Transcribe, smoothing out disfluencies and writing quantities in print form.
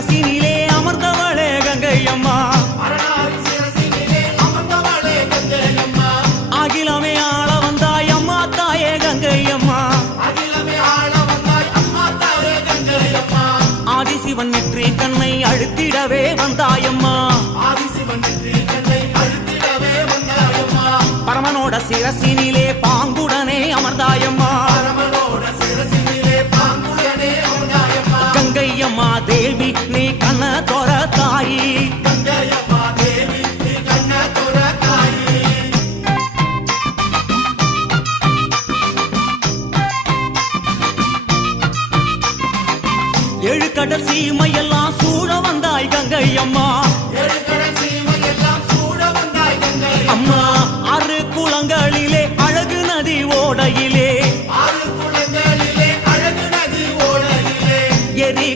சிரசினிலே அமர்ந்தவளே கங்கையம்மா அகிலமே ஆள வந்தாய் அம்மா தாயே கங்கையம்மா ஆதிசிவன் நெற்றி கண்ணை அழுத்திடவே வந்தாயம்மா பரமனோட சிரசினிலே பாங்குடனே அமர்ந்தாயம்மா கங்கையம்மா தேவி நீ கண்ண தோர தாயி ஏழு கடல் சீமையெல்லாம் சூழ வந்தாய் கங்கையம்மா அம்மா ஆறு குளங்களிலே அழகு நதி ஓடையிலே எரி